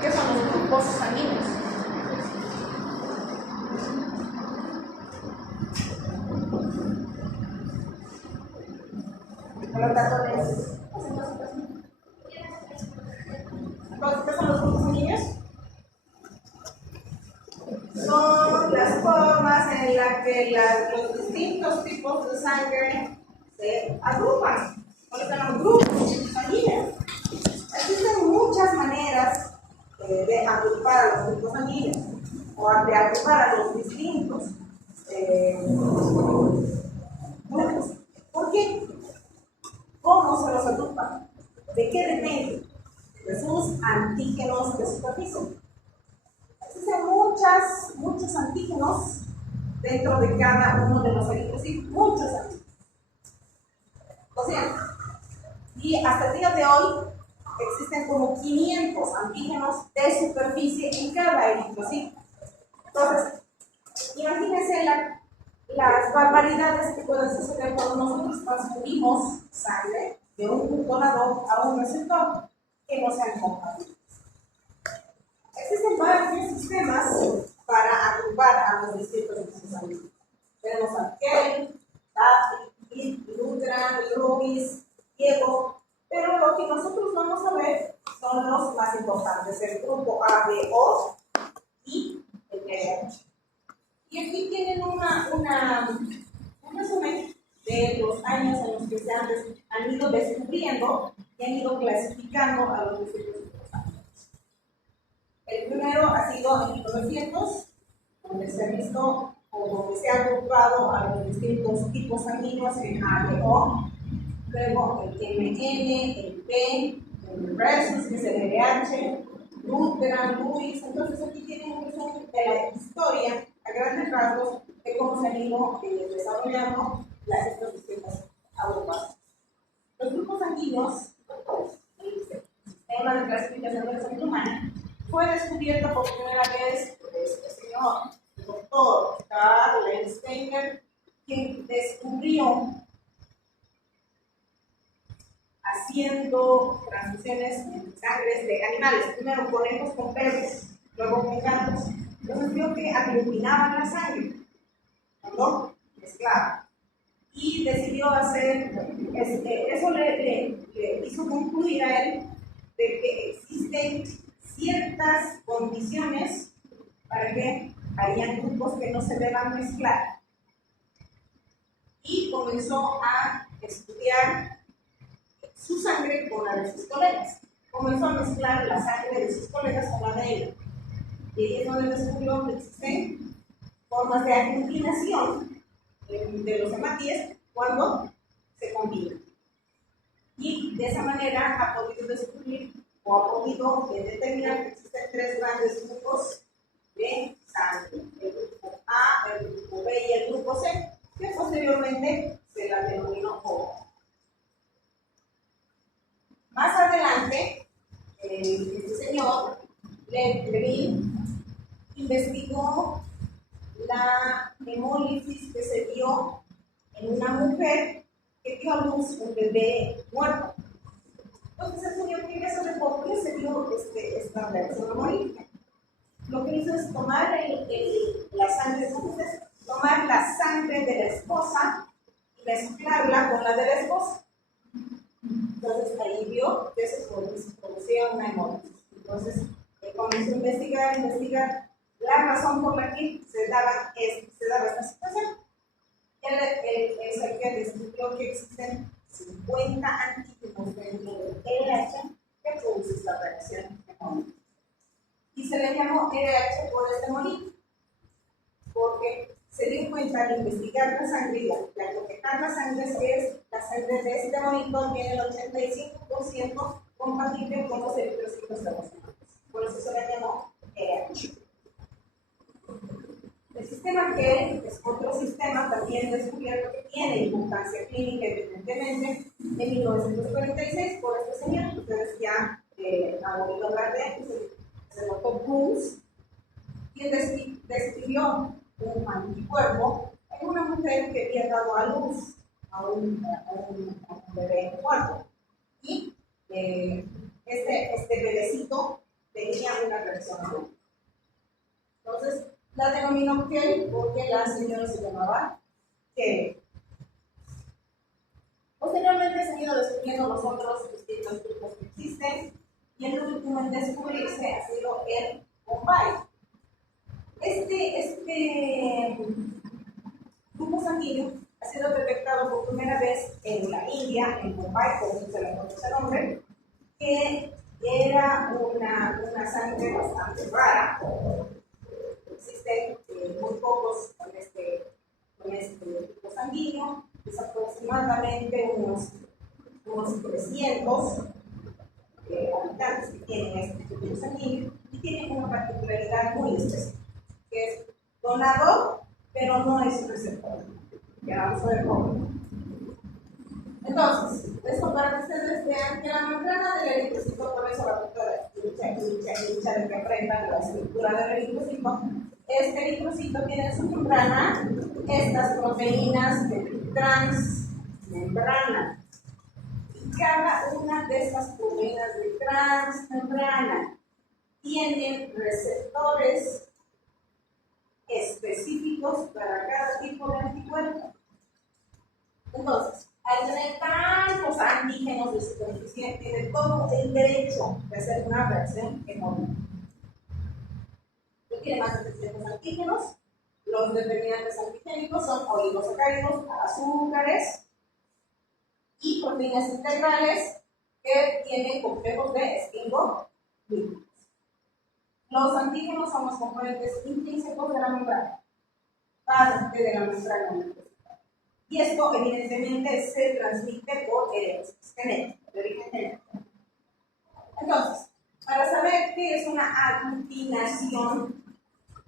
¿Qué son los grupos sanguíneos? Por lo tanto, ¿qué son los grupos sanguíneos? Son las formas en las que los distintos tipos de sangre se agrupan. ¿Cuáles son los grupos sanguíneos? Existen muchas maneras de agrupar a los grupos sanguíneos o de agrupar a los distintos grupos. ¿Por qué? ¿Cómo se los agrupan? ¿De qué depende? De sus antígenos de superficie. Existen muchos antígenos dentro de cada uno de los eritrocitos, muchos antígenos. O sea, y hasta el día de hoy existen como 500 antígenos de superficie en cada eritrocito. Entonces, imagínense las barbaridades que pueden suceder cuando nosotros transferimos sangre de un donador a un receptor que no sean compatibles. Existen varios sistemas para agrupar a los distintos grupos sanguíneos. Tenemos a Kelly, Daphne, Lutra, Lewis, Diego, pero lo que nosotros vamos a ver son los más importantes, el grupo ABO y el RH. Y aquí tienen un resumen de los años en los que se han ido descubriendo y han ido clasificando a los distintos grupos sanguíneos. El primero ha sido en 1900, donde se ha visto o donde se ha agrupado a los distintos tipos sanguíneos en ABO. Luego el MN, el P, el Rhesus, que es el RH, Lutheran, Lewis. Entonces aquí tienen un resumen de la historia a grandes rasgos de cómo se han ido desarrollando estas distintas agrupaciones. Los grupos sanguíneos, el sistema de clasificación de la sangre humana, fue descubierto por primera vez por este señor, el doctor Karl Steiner, quien descubrió haciendo transfusiones en sangres de animales, primero conejos con perros, luego con gatos. Entonces vio que aglutinaban la sangre, ¿no? Mezclaban. Y decidió hacer, eso le hizo concluir a él de que existen ciertas condiciones para que hayan grupos que no se deban mezclar. Y comenzó a estudiar su sangre con la de sus colegas. Comenzó a mezclar la sangre de sus colegas con la de él. Y ahí es donde descubrió que existen formas de aglutinación de los hematíes cuando se combinan. Y de esa manera ha podido descubrir o ha podido determinar que existen tres grandes grupos de sangre: el grupo A, el grupo B y el grupo C, que posteriormente se la denominó O. Más adelante, este señor, Levin, investigó la hemólisis que se dio en una mujer que dio a luz un bebé muerto. Entonces el señor quería saber por qué se dio esta reacción hemolítica. Lo que hizo es tomar la sangre, tomar la sangre de la esposa y mezclarla con la de la esposa. Entonces ahí vio que se producía una hemólisis. Entonces comenzó a investigar la razón por la que se daba esta situación. Es el que descubrió que existen 50 antígenos dentro del LH que produce esta reacción hemolítica. Y se le llamó LH por este monito, porque se dio cuenta al investigar la sangre y al cotejar la sangre, es la sangre de este monito tiene el 85% compatible con los eritrocitos emocionales. Por eso se le llamó LH. El sistema G es otro sistema también descubierto que tiene importancia clínica, evidentemente, en 1946 por este señor que ustedes ya han oído hablar de él, que es el doctor Bruce, quien describió un anticuerpo en una mujer que había dado a luz a un bebé muerto. Y este bebecito tenía una reacción alérgica. Entonces, la denominó Kelly porque la señora se llamaba Kelly. Posteriormente se han ido descubriendo los otros distintos grupos que existen y el último en descubrirse ha sido el Bombay. Este grupo sanguíneo ha sido detectado por primera vez en la India, en Bombay, por eso se le conoce ese nombre, que era una sangre bastante rara. Existen muy pocos con este tipo sanguíneo, es aproximadamente unos 300 habitantes que tienen este tipo sanguíneo y tienen una particularidad muy específica, que es donador, pero no es receptor. Ya vamos a ver cómo. Entonces, esto para que ustedes vean que la membrana del eritrocito, por eso la doctora lucha de que aprendan la estructura del eritrocito. Este eritrocito tiene en su membrana estas proteínas de transmembrana. Y cada una de estas proteínas de transmembrana tienen receptores específicos para cada tipo de anticuerpo. Entonces, al tener tantos antígenos de superficie, tiene todo el derecho de hacer una reacción hemolítica. Tiene más de 300 antígenos. Los determinantes antigénicos son oligosacáridos, azúcares y proteínas integrales que tienen complejos de esfingoglíticos. Los antígenos son los componentes intrínsecos de la membrana, parte de la membrana. Y esto evidentemente se transmite por herencia genética, de origen genético. Entonces, para saber qué es una aglutinación,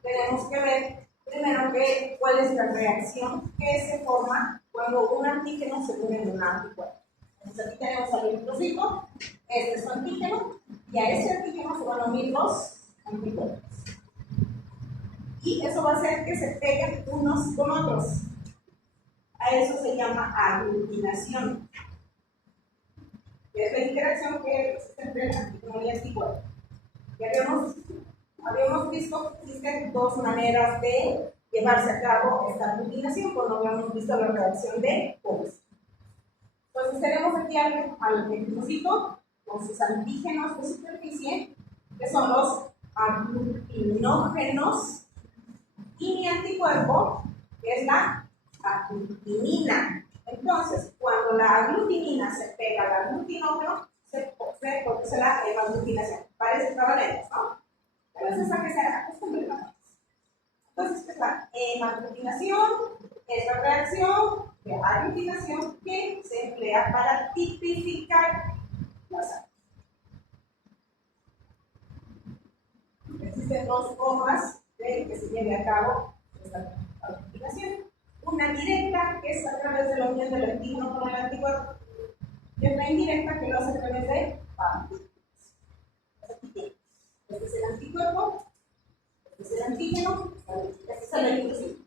tenemos que ver primero cuál es la reacción que se forma cuando un antígeno se une en un anticuerpo. Entonces aquí tenemos al eritrocito, este es su antígeno, y a ese antígeno se van a unir los anticuerpos. Y eso va a hacer que se peguen unos con otros. A eso se llama aglutinación, que es la interacción que existe entre el antígeno y el anticuerpo. Y habíamos visto que existen dos maneras de llevarse a cabo esta aglutinación, cuando habíamos visto la reacción de Cox. Entonces tenemos aquí al eritrocito con sus antígenos de superficie, que son los aglutinógenos, y mi anticuerpo, que es la aglutinina. Entonces, cuando la aglutinina se pega al aglutinógeno, se produce la hemaglutinación. Parece trabalengua, ¿no? Pero es esa que se acostumbra. Entonces, ¿qué es la hemaglutinación? Es la reacción de aglutinación que se emplea para tipificar la sangre. Existen dos formas de que se lleve a cabo esta aglutinación. Una directa, que es a través de la unión del antígeno con el anticuerpo, y otra indirecta, que lo hace a través de partículas. Este es el anticuerpo, este es el antígeno, este es el eritrocito.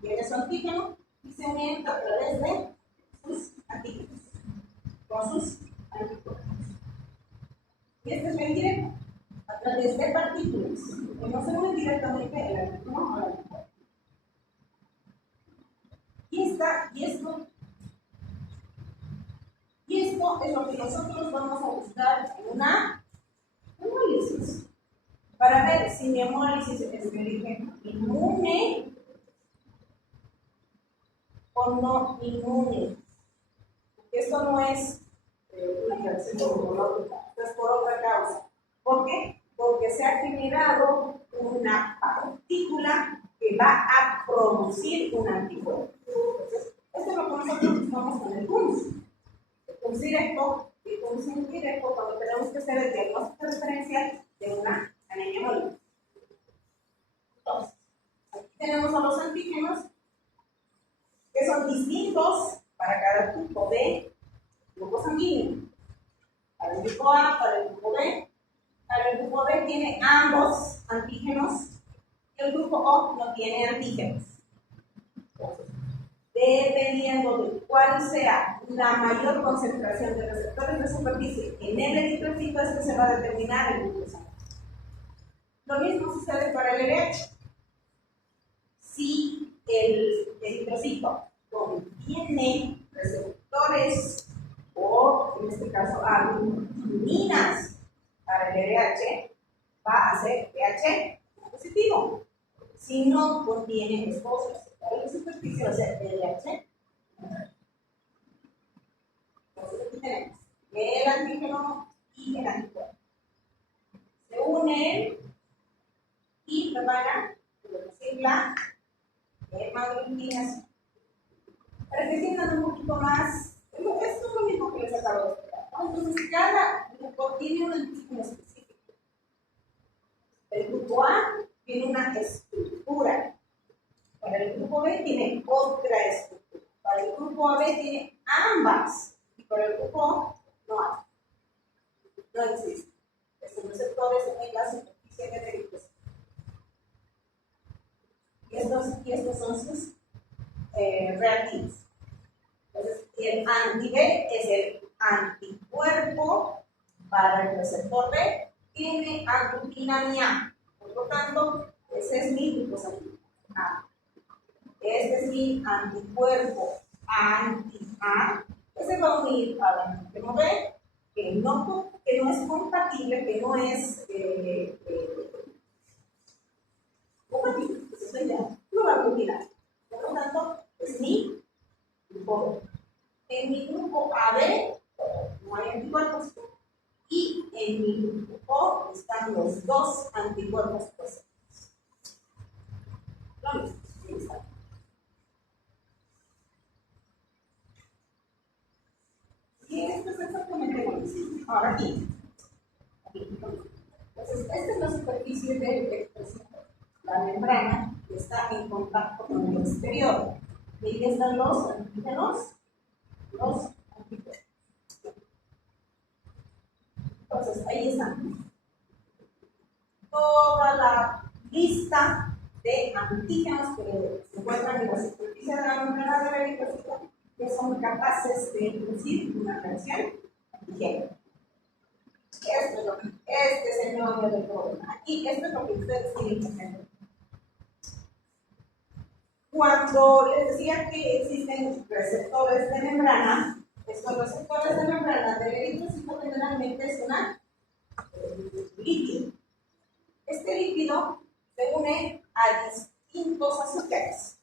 Tiene su antígeno y se une a través de sus antígenos, con sus anticuerpos. Y este es la indirecta, a través de partículas, que no se unen directamente el antígeno al anticuerpo. Y esto es lo que que nosotros vamos a buscar una hemólisis para ver si mi hemólisis es de origen inmune o no inmune. Esto no es una reacción inmunológica, esto es por otra causa. ¿Por qué? Porque se ha generado una partícula que va a producir un anticuerpo. Entonces, esto es lo que nosotros buscamos con el CUNS. El CUNS directo y el CUNS indirecto cuando tenemos que hacer el diagnóstico diferencial de una anemia hemolítica. Entonces, aquí tenemos a los antígenos que son distintos para cada tipo de grupo sanguíneo. Para el grupo A, para el grupo B. Para el grupo B tiene ambos antígenos y el grupo O no tiene antígenos. Entonces, dependiendo de cuál sea la mayor concentración de receptores de superficie en el eritrocito, es que se va a determinar el grupo sanguíneo. Lo mismo sucede para el RH. Si el eritrocito contiene receptores o, en este caso, albuminas para el RH, va a ser RH positivo. Si no contiene estos receptores de superficie, va a ser RH. Entonces aquí tenemos el antígeno y el anticuerpo. Se unen y van a producir la hemaglutinación. Para que entiendan un poquito más, esto es lo mismo que les acabo de explicar, ¿no? Entonces, cada grupo tiene un antígeno específico. El grupo A tiene una estructura. Para el grupo B tiene otra estructura. Para el grupo AB tiene ambas. Y para el grupo O no hay. No existe. Estos receptores en la superficie de eritrocito. Y estos son sus reactivos. Entonces, el anti-B es el anticuerpo para el receptor B, tiene aglutinamina. Por lo tanto, ese es mi grupo sanguíneo A. Este es mi anticuerpo anti-A, que se va a unir al antígeno B, que no es compatible, que no es compatible. Entonces, ya no va a aglutinar. Por lo tanto, es mi grupo B. En mi grupo AB no hay anticuerpos y en mi grupo O están los dos anticuerpos presentes. Lo mismo, ahí está. Y esto es exactamente lo mismo. Ahora aquí. Entonces, esta es la superficie del eritrocito. La membrana que está en contacto con el exterior. Y ahí están los antígenos, los anticuerpos. Entonces, ahí están. Toda la lista de antígenos que se encuentran en la superficie de la membrana del eritrocito que son capaces de inducir una reacción antigénica. Este es el nombre del problema. Aquí, esto es lo que ustedes tienen que entender. Cuando les decía que existen receptores de membrana, estos receptores de membrana del eritrocito generalmente es un líquido. Este líquido se une a distintos azúcares,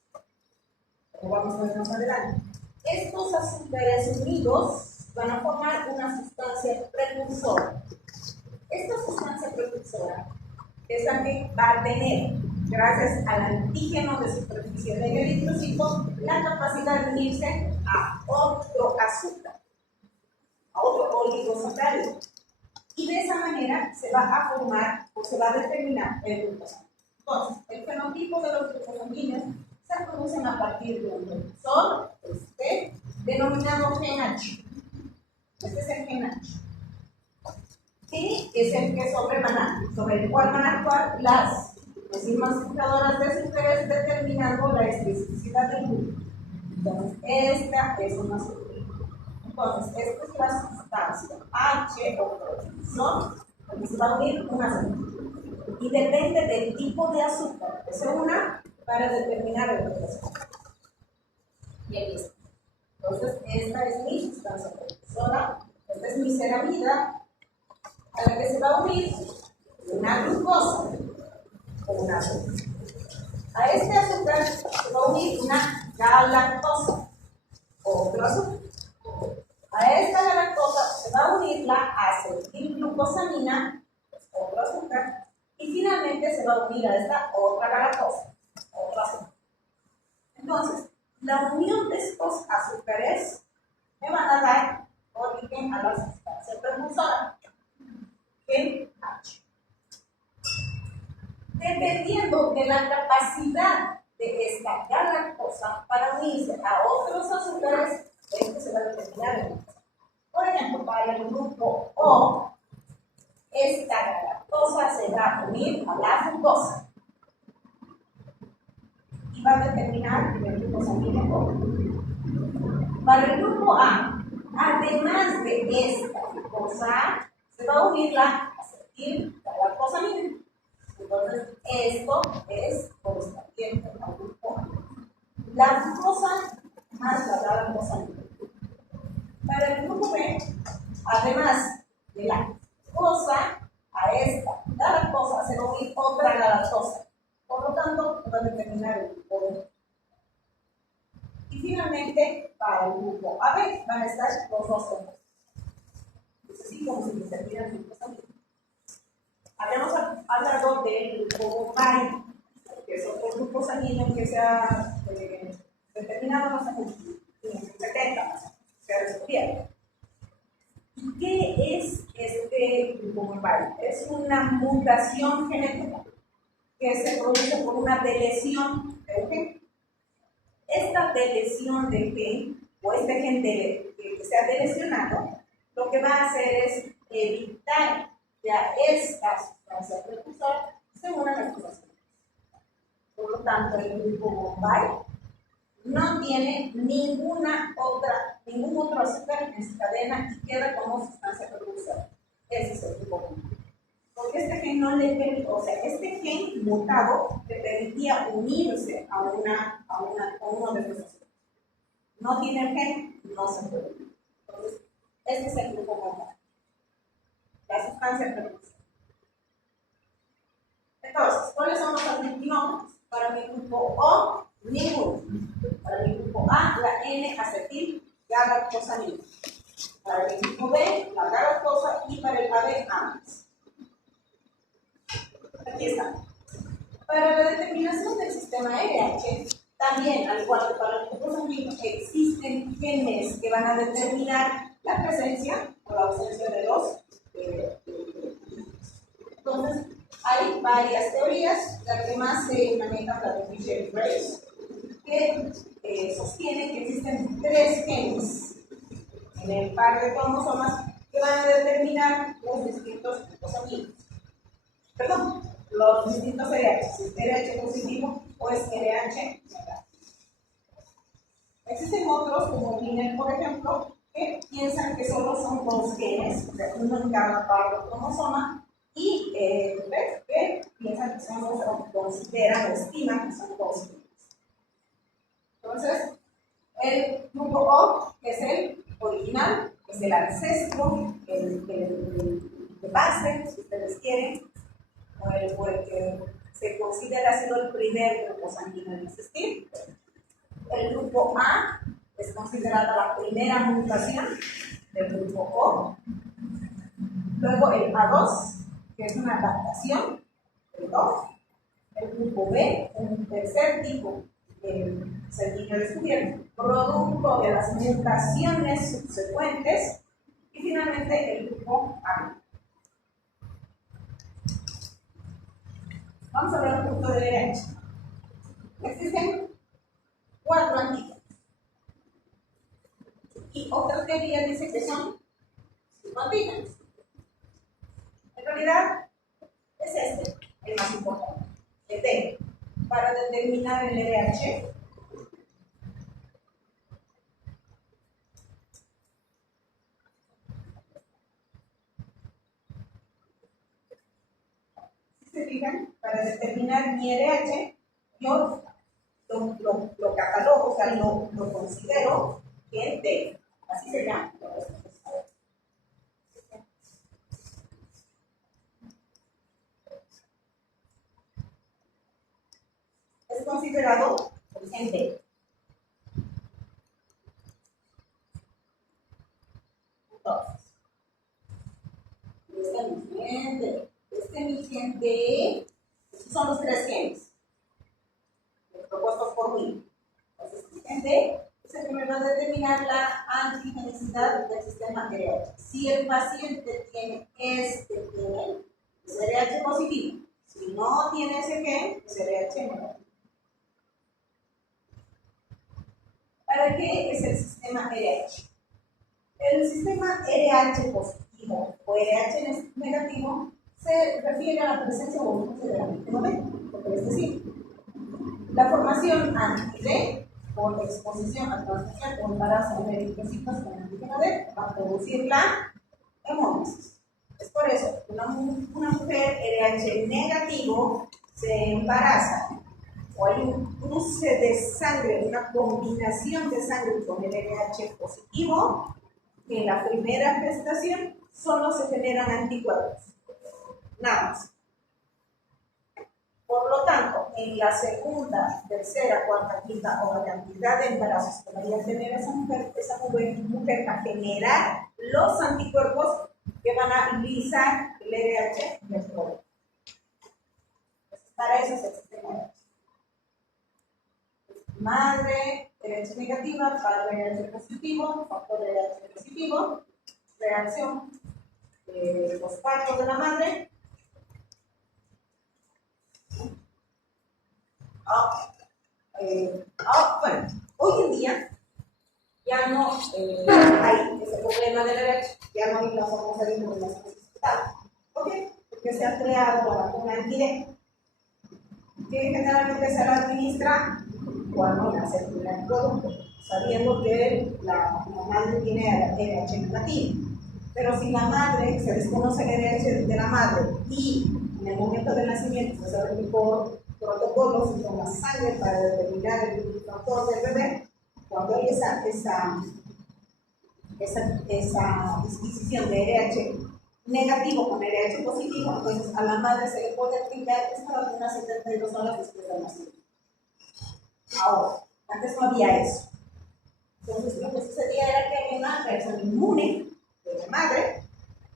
como vamos a ver más adelante. Estos azúcares unidos van a formar una sustancia precursora. Esta sustancia precursora es la que va a tener, gracias al antígeno de superficie del eritrocito, la capacidad de unirse a otro azúcar, a otro oligosacárido. Y de esa manera se va a formar o se va a determinar el grupo sanguíneo. Entonces, el fenotipo de los grupos sanguíneos se producen a partir de un precursor denominado GNH. Este es el GNH. Y es el que sobre el cual van a actuar las enzimas fijadoras de azúcares determinando la especificidad del grupo. Entonces, esta es una sustancia. Entonces, esta es la sustancia H o precursor, porque se va a unir un azúcar. Y depende del tipo de azúcar que se una para determinar el proceso. Y aquí está. Entonces, esta es mi sustancia precursora, Esta es mi ceramida a la que se va a unir una glucosa o una azúcar. A este azúcar se va a unir una galactosa o otro azúcar. A esta galactosa se va a unir la acetilglucosamina, otro azúcar, y finalmente se va a unir a esta otra galactosa, otro azúcar. Entonces, la unión de estos azúcares me van a dar origen a la sustancia precursora, gen H. Dependiendo de la capacidad de esta galactosa para unirse a otros azúcares, esto se va a determinar. Por ejemplo, para el grupo O, esta galactosa se va a unir a la fructosa y va a determinar el glucosamina O. Para el grupo A, además de esta glucosa, se va a unir la acetilgalactosamina. Entonces, esto es correspondiente al grupo A. La glucosa más la galactosamina. Para el grupo B, además de la glucosa, a esta galactosa se va a unir otra galactosa. Por lo tanto, va a determinar el grupo B. Y finalmente, para el grupo AB van a estar los dos compuestos. Es así como se determina el grupo sanguíneo. Habíamos hablado del grupo BAI, que es otro grupo sanguíneo que se ha determinado en los 70, se ha descubierto. ¿Y qué es este grupo BAI? Es una mutación genética que se produce por una deleción de un gen. Esta deleción del gen, o este gen que se ha delecionado, lo que va a hacer es evitar que a esta sustancia precursora se unan las cosas. Por lo tanto, el grupo Bombay no tiene ningún otro azúcar en su cadena y queda como sustancia precursora. Ese es el grupo Bombay. Porque este gen no le permite, o sea, este gen mutado le permitía unirse a uno de estos azúcares. No tiene el gen, no se puede unir. Entonces, este es el grupo Bombay. La sustancia precursora. Entonces, ¿cuáles son los antiquinómenos? Para mi grupo O, ninguno. Para mi grupo A, la N-acetilgalactosamina. Para mi grupo B, la galactosa, y para el AB, ambas. Aquí está. Para la determinación del sistema RH, también, al igual que para el grupo sanguíneo, existen genes que van a determinar la presencia o la ausencia de los. Entonces, hay varias teorías, la que más se maneja es la de Michelle Grace, que sostiene que existen 3 genes en el par de cromosomas que van a determinar los distintos grupos sanguíneos. Perdón, los distintos RH, si es RH positivo o es RH negativo. Existen otros, como Wiener, por ejemplo, que piensan que solo son 2 genes, o sea, uno en cada par de cromosoma, y que piensan que son o consideran o estiman que son 2 genes. Entonces, el grupo O, que es el original, es el ancestro, el de base, si ustedes quieren, o el que se considera ha sido el primer grupo sanguíneo en existir. El grupo A es considerada la primera mutación del grupo O. Luego el A2, que es una adaptación del 2. El grupo B, un tercer tipo sanguíneo descubierto, producto de las mutaciones subsecuentes. Y finalmente el grupo A. Vamos a ver un punto de derecha. Existen 4 antígenos. Y otra teoría dice que son 5 antígenos. En realidad, es este el más importante, el D. Para determinar el RH, si se fijan, para determinar mi RH, yo lo catalogo, o sea, lo considero que es D. Así se llama. considerado origen B. Entonces, este mi gen D, estos son los tres genes propuestos por mí. Entonces, mi gen D es el que me va a determinar la antigenicidad del sistema RH. Si el paciente tiene este gen, es RH positivo. Si no tiene ese gen, es RH negativo. ¿Para qué es el sistema RH? El sistema RH positivo o RH negativo se refiere a la presencia o ausencia de la víctima B, porque es decir, la formación anti-D por exposición a transmisión o embarazo de eritrocitos con antígeno D va a producir la hemólisis. Es por eso que una mujer RH negativo se embaraza o hay un cruce de sangre, una combinación de sangre con el RH positivo, que en la primera gestación solo se generan anticuerpos, nada más. Por lo tanto, en la segunda, tercera, cuarta, quinta o la cantidad de embarazos que vaya a tener esa mujer va a generar los anticuerpos que van a lisar el RH del cuerpo. Para eso es el sistema RH. Madre, RH negativa, padre, RH positivo, factor RH positivo, reacción posparto de la madre. Bueno, hoy en día ya no hay ese problema del RH, ya no hay la famosa discriminación hospital. ¿Por qué? Porque se ha creado la vacuna anti-D, que generalmente se la administra cuando nace el primer producto, sabiendo que la madre tiene RH negativo. Pero si la madre, se desconoce el RH de la madre y en el momento del nacimiento se sabe por protocolos y con la sangre para determinar el factor del bebé, cuando hay esa disquisición de RH negativo con RH positivo, entonces a la madre se le puede aplicar esta vacuna 72 horas después del nacimiento. Ahora, antes no había eso. Entonces lo que sucedía era que había una reacción inmune de la madre,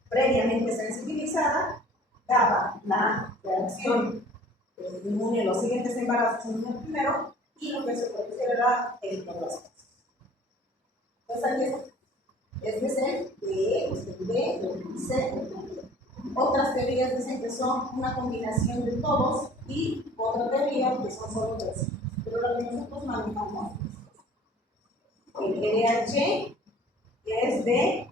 previamente sensibilizada, daba la reacción inmune en los siguientes embarazos en el primero, y lo que se producía era el embarazo. Entonces aquí está. Es decir, C. Otras teorías dicen que son una combinación de todos y otra teoría que son solo tres. Pero lo que nosotros manejamos, el RH es de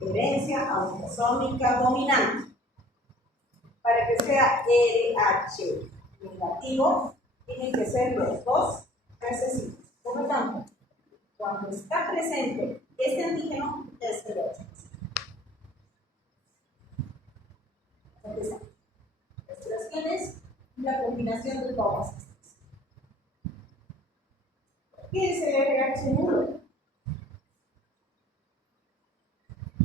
herencia autosómica dominante. Para que sea RH negativo, tienen que ser los dos recesivos. Por lo tanto, cuando está presente este antígeno, es el RH. Empezamos. Los tres genes y la combinación de todas estas. ¿Qué es el RH nulo?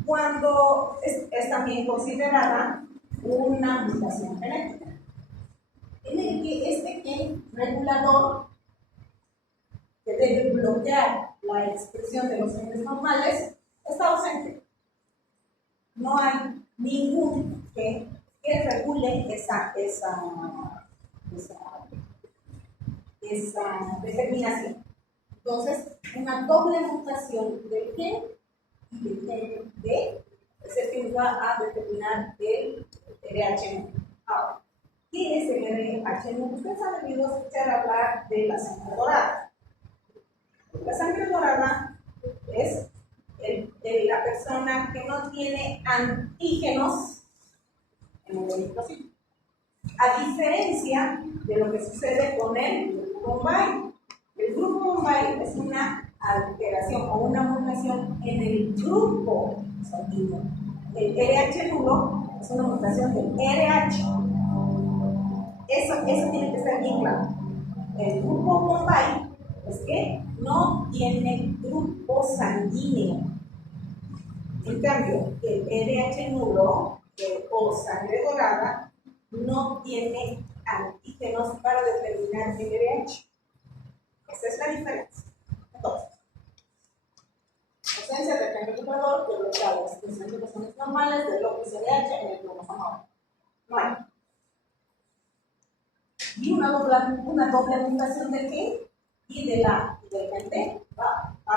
Cuando es también considerada una mutación genética, en el que este gen regulador que debe bloquear la expresión de los genes normales está ausente. No hay ningún gen que regule esa determinación. Entonces, una doble mutación del gen y del gen D es el que nos va a determinar el RH. Ahora, ¿qué es el RH? Ustedes han debido escuchar hablar de la sangre dorada. La sangre dorada es la persona que no tiene antígenos en el eritrocito. A diferencia de lo que sucede con el grupo Bombay. El grupo Bombay es una alteración o una mutación en el grupo sanguíneo. El RH nulo es una mutación del RH. Eso tiene que estar bien claro. El grupo Bombay es que no tiene grupo sanguíneo. En cambio, el RH nulo o sangre dorada no tiene antígenos para determinar el RH. Esa es la diferencia. Entonces, ausencia de cambio equilibrador que bloquea las expresiones normales del locus LH en el cromosoma. No hay. Y una doble mutación de qué? Y del gente va a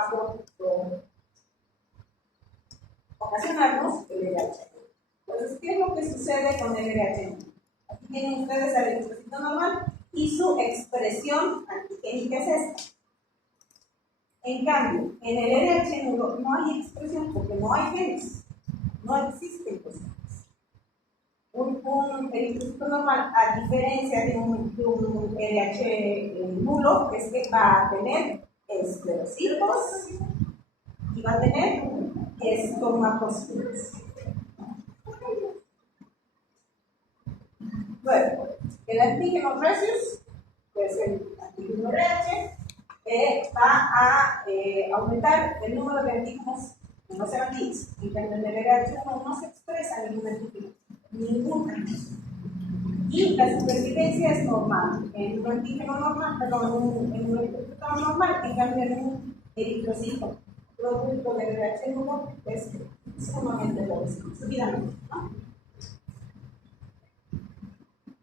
ocasionarnos el LH. Entonces, ¿qué es lo que sucede con el LH? Aquí tienen ustedes el eritrocito normal y su expresión antigénica es esta. En cambio, en el LH nulo no hay expresión porque no hay genes, no existen los genes. Un eritrocito normal, a diferencia de un LH nulo, es que va a tener esclerocitos y va a tener estomatocitos. Luego, el antígeno rhesus, pues el antígeno RH, va a aumentar el número de antígenos en los serotinos. En cambio, en el RH1 no se expresa ningún antígeno. Y la supervivencia es normal. En un antígeno normal, perdón, en un eritrocito normal, en cambio en un eritrocito producto del RH1 es sumamente subidamente, ¿no?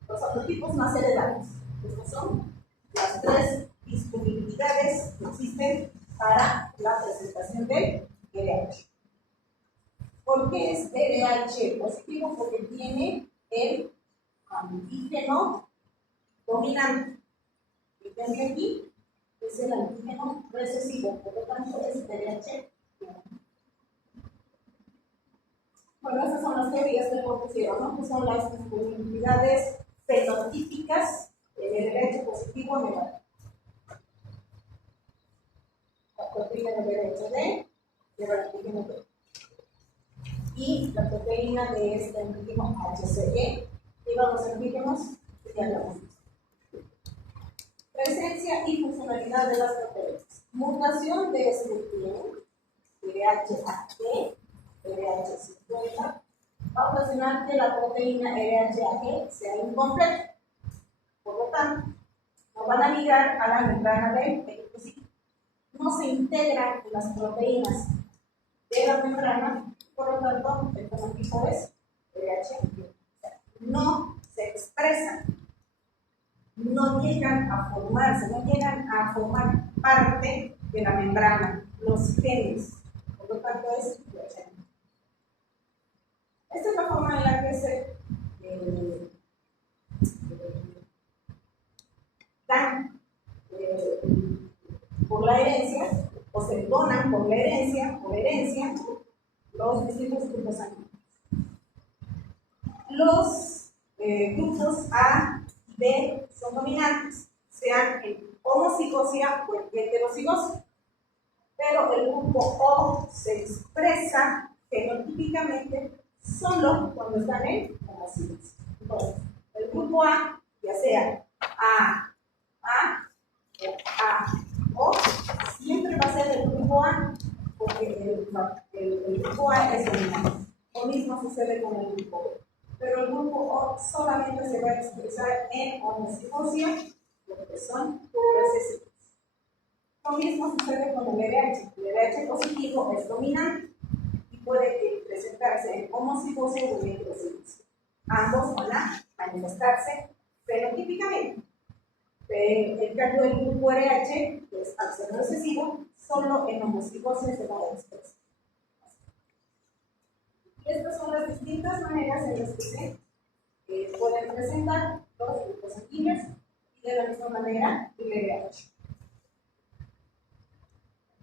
Los prototipos más heredados. Estas son las tres disponibilidades que existen para la presentación del RH. ¿Por qué es RH positivo? Porque tiene el antígeno dominante. Y también aquí es el antígeno recesivo, por lo tanto es RH. Bueno, esas son las teorías que propusieron, ¿no? Que son las disponibilidades fenotípicas del RH positivo negativo. La proteína del RH D lleva el antígeno B. Y la proteína de este antígeno HCG lleva los antígenos que ya hablamos. Presencia y funcionalidad de las proteínas. Mutación de este gen, RHAG, RH50, va a ocasionar que la proteína RHAG sea incompleta. Por lo tanto, no van a migrar a la membrana del eritrocito. No se integran las proteínas de la membrana, por lo tanto, el fenotipo es RH. No se expresan, no llegan a formarse, no llegan a formar parte de la membrana, los genes. Por lo tanto, es RH. Esta es la forma en la que se dan por la herencia, o se donan por la herencia, los distintos grupos sanguíneos. Los grupos A y B son dominantes, sean en homocigosia o en heterocigosia, pero el grupo O se expresa fenotípicamente solo cuando están en homocigosia. Entonces, el grupo A, ya sea A o siempre va a ser el grupo A, porque el grupo A es dominante. Lo mismo sucede con el grupo B. Pero el grupo O solamente se va a expresar en homocigosia, porque son recesivos. Lo mismo sucede con el RH. El RH positivo es dominante y puede presentarse en homocigosia o en heterocigosia. Ambos van a manifestarse fenotípicamente. El cambio del grupo RH, que es al ser recesivo, solo en homocigosia se va a expresar. Estas son las distintas maneras en las que se pueden presentar los grupos sanguíneos y de la misma manera el RH.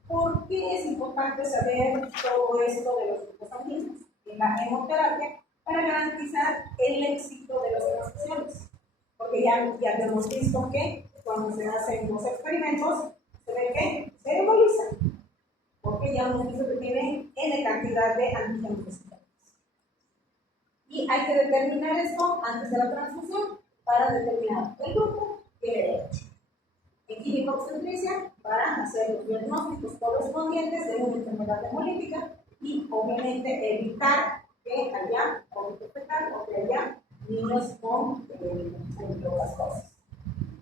¿Por qué es importante saber todo esto de los grupos sanguíneos en la hemoterapia para garantizar el éxito de las transfusiones? Porque ya hemos visto que cuando se hacen los experimentos se ve que se embolizan, porque ya hemos visto que tienen N cantidad de antígenos. Y hay que determinar esto antes de la transfusión para determinar el grupo y el RH. En química obstetricia, para hacer los diagnósticos correspondientes de una enfermedad hemolítica y obviamente evitar que haya vómito fetal o que haya niños con otras cosas.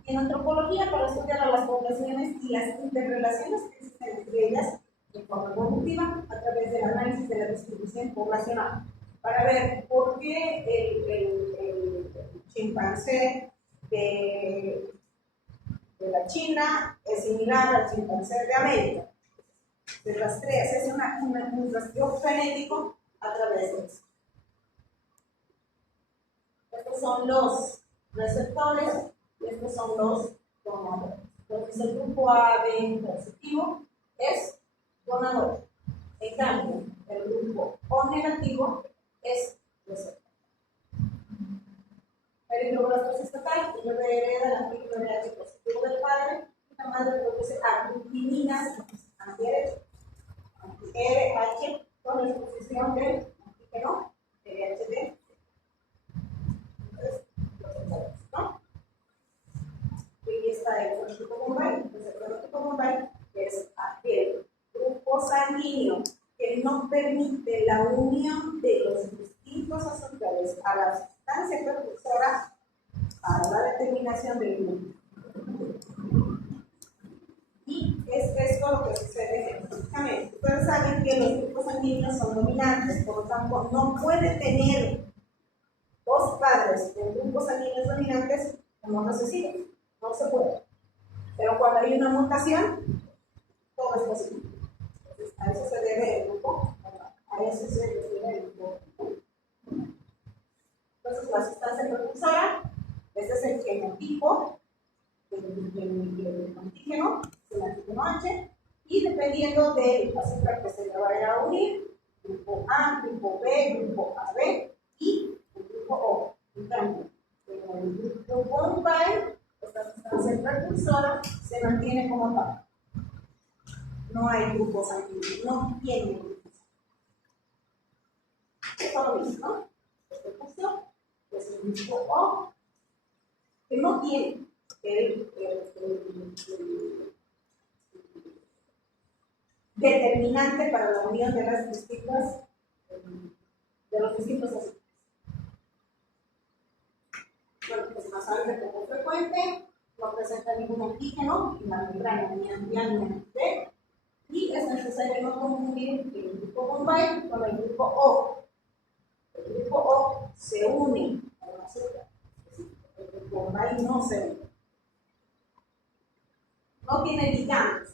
Y en antropología, para estudiar a las poblaciones y las interrelaciones que existen entre ellas de forma evolutiva a través del análisis de la distribución poblacional, para ver por qué el chimpancé de la China es similar al chimpancé de América. Se rastrea, se hace un rastreo genético a través de eso. Estos son los receptores y estos son los donadores. Entonces el grupo AB positivo es donador. En cambio, el grupo O negativo es receptor. El hidroblastosis estatal hereda la anti-RH positivo del padre y la madre produce aglutininas anti-RH. Anti-RH con la exposición del antígeno RHD. ¿No? Y está el fenotipo Bombay. Entonces, el fenotipo Bombay es aquel grupo sanguíneo que no permite la unión de los distintos azúcares a la sustancia precursora para la determinación del grupo. Y es esto lo que sucede genéticamente. Ustedes saben que los grupos sanguíneos son dominantes, por lo tanto, no puede tener dos padres de grupos sanguíneos dominantes como recesivos. No se puede. Pero cuando hay una mutación, todo es posible. Entonces, a eso se debe el grupo, a eso se refiere el grupo. Entonces, la sustancia precursora, este es el genotipo del antígeno, el antígeno H, y dependiendo del azúcar que se le vaya a unir, grupo A, grupo B, grupo AB y el grupo O. En cambio, en el grupo Bombay, esta sustancia precursora se mantiene como tal. No hay grupos sanguíneos, no tiene grupos. Esto lo mismo, ¿no? Este curso es el grupo O, que no tiene el determinante para la unión de las distintas de los distintos azúcares. Bueno, es más alto poco frecuente, no presenta ningún antígeno en la membrana ni anti-A ni anti-B, y es necesario no confundir el grupo Bombay con el grupo O. El grupo O se une a un azúcar, el grupo Bombay no se une. No tiene ligandos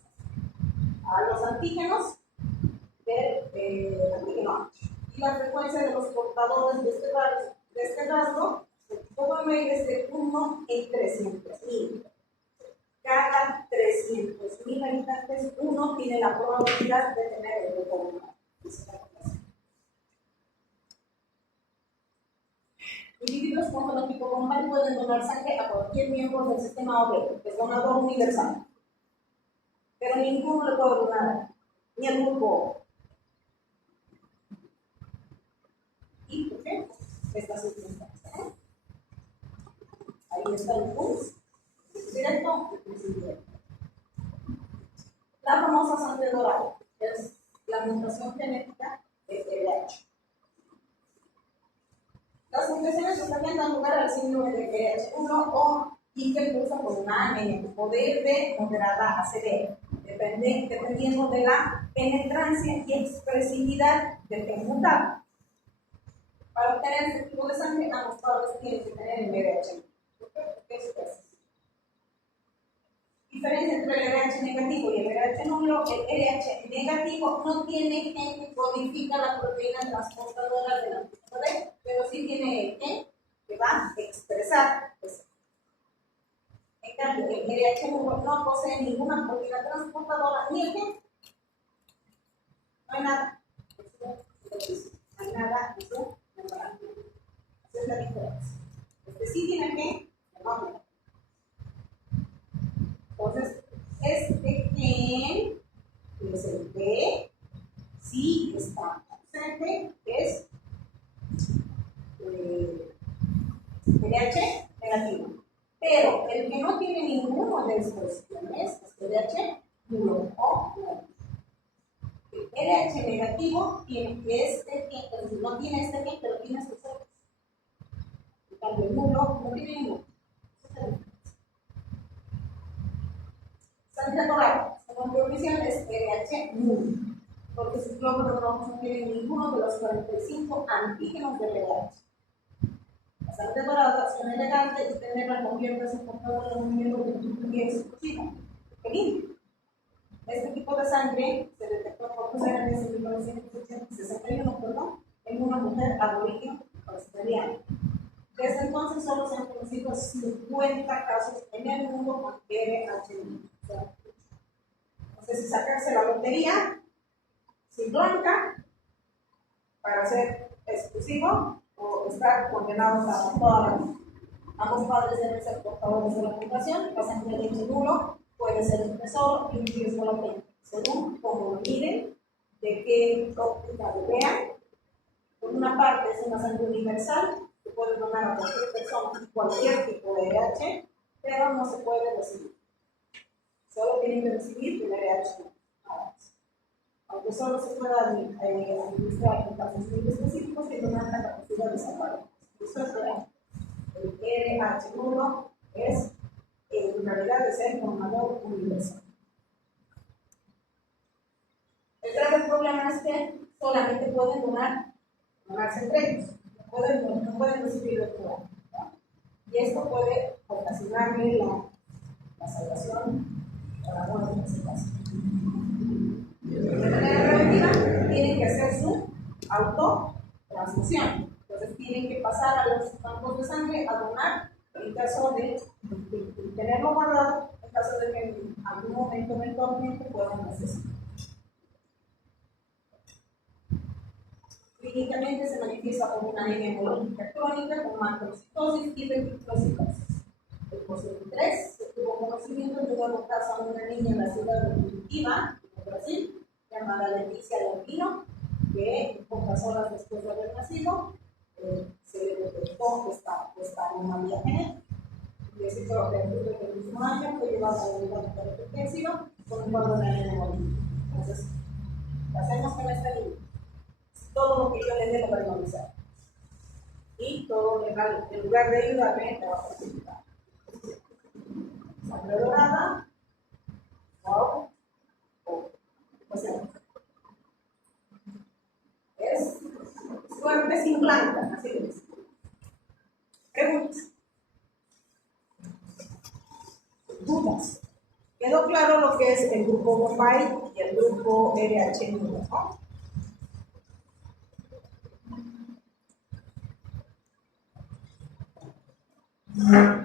a los antígenos del antígeno H. Y la frecuencia de los portadores de este rasgo, el tipo Bombay es de 1 en 300.000. Cada 300.000 habitantes, uno tiene la probabilidad de tener el grupo Bombay. Individuos con fenotipo Bombay pueden donar sangre a cualquier miembro del sistema OB, que es donador universal. Pero ninguno le puede donar, ni el grupo. ¿Y por qué? Estas circunstancias. Ahí está el pulso directo y el pulso indirecto. La famosa sangre dorada es la mutación genética de RH. Las mutaciones que también dan lugar al síndrome de RH1 y que cursa con una anemia poder de moderada a severa, dependiendo de la penetrancia y expresividad del gen mutado. Para obtener este tipo de sangre, ambos padres tienen que tener el RH. ¿Por qué? Porque es eso. Diferencia entre el RH negativo y el RH nulo: el RH negativo no tiene gen que codifica la proteína transportadora del antígeno D, pero sí tiene el gen que va a expresar eso. En cambio, el RH nulo no posee ninguna proteína transportadora ni el gen. No hay nada. No hay nada. Eso es la diferencia. Este sí tiene gen, no. Entonces, este gen, que es el B, sí está presente, es pH negativo. Pero el que no tiene ninguno de estos genes es pH nulo o negativo. El pH negativo tiene este gen, entonces no tiene este gen, pero tiene estos otros. En cambio, el nulo no tiene ninguno. definición es RH nulo, porque sus glóbulos rojos no tienen ninguno de los 45 antígenos del RH. La sangre dorada es tan elegante y tenerla convierte en portador de un movimiento de tutía explosiva. ¡Qué lindo! Este tipo de sangre se detectó por primera vez en 1961, en una mujer aborigen australiana. Desde entonces solo se han conocido 50 casos en el mundo con RH. No sé si sacarse la lotería sin blanca para ser exclusivo o estar condenados a toda la vida. Ambos padres deben ser portadores de la fundación. La sangre de leche nulo puede ser un tesoro y un riesgo latente, según como lo miren, de qué óptica lo vean. Por una parte, es una sangre universal que puede donar a cualquier persona cualquier tipo de RH, pero no se puede recibir. Solo tienen que recibir el RH. Aunque solo se pueda administrar en casos muy específicos, tiene una alta capacidad de salvar. Eso es real. El RH1 es, en realidad, de ser donador universal. El grave problema es que solamente pueden donarse entre ellos. No pueden recibir otro lado. Y esto puede ocasionarle la salvación o la muerte en ese caso. De manera preventiva, tienen que hacer su autotransfusión. Entonces, tienen que pasar a los bancos de sangre a donar en caso de tenerlo guardado, en caso de que en algún momento eventualmente puedan necesitar. Clínicamente se manifiesta como una anemia hemológica crónica con macrocitosis y reticulocitosis. El post-23 se tuvo conocimiento de un nuevo caso a una niña en la ciudad de Curitiba, en Brasil, llamada Leticia Lambino, que pocas horas después de haber nacido se le detectó esta anomalía genética. Y ese octubre del mismo año fue llevado a la unidad de terapia intensiva con un cuadro de anemia hemolítica. Entonces, ¿qué hacemos con esta niña? Todo lo que yo le dé lo va a analizar. Y todo legal, en lugar de ayudarme, me va a facilitar. Sangre dorada, wow, o sea, es suerte sin blanca, así es. Preguntas. Dudas. ¿Quedó claro lo que es el grupo Bombay y el grupo RH1? ¿No?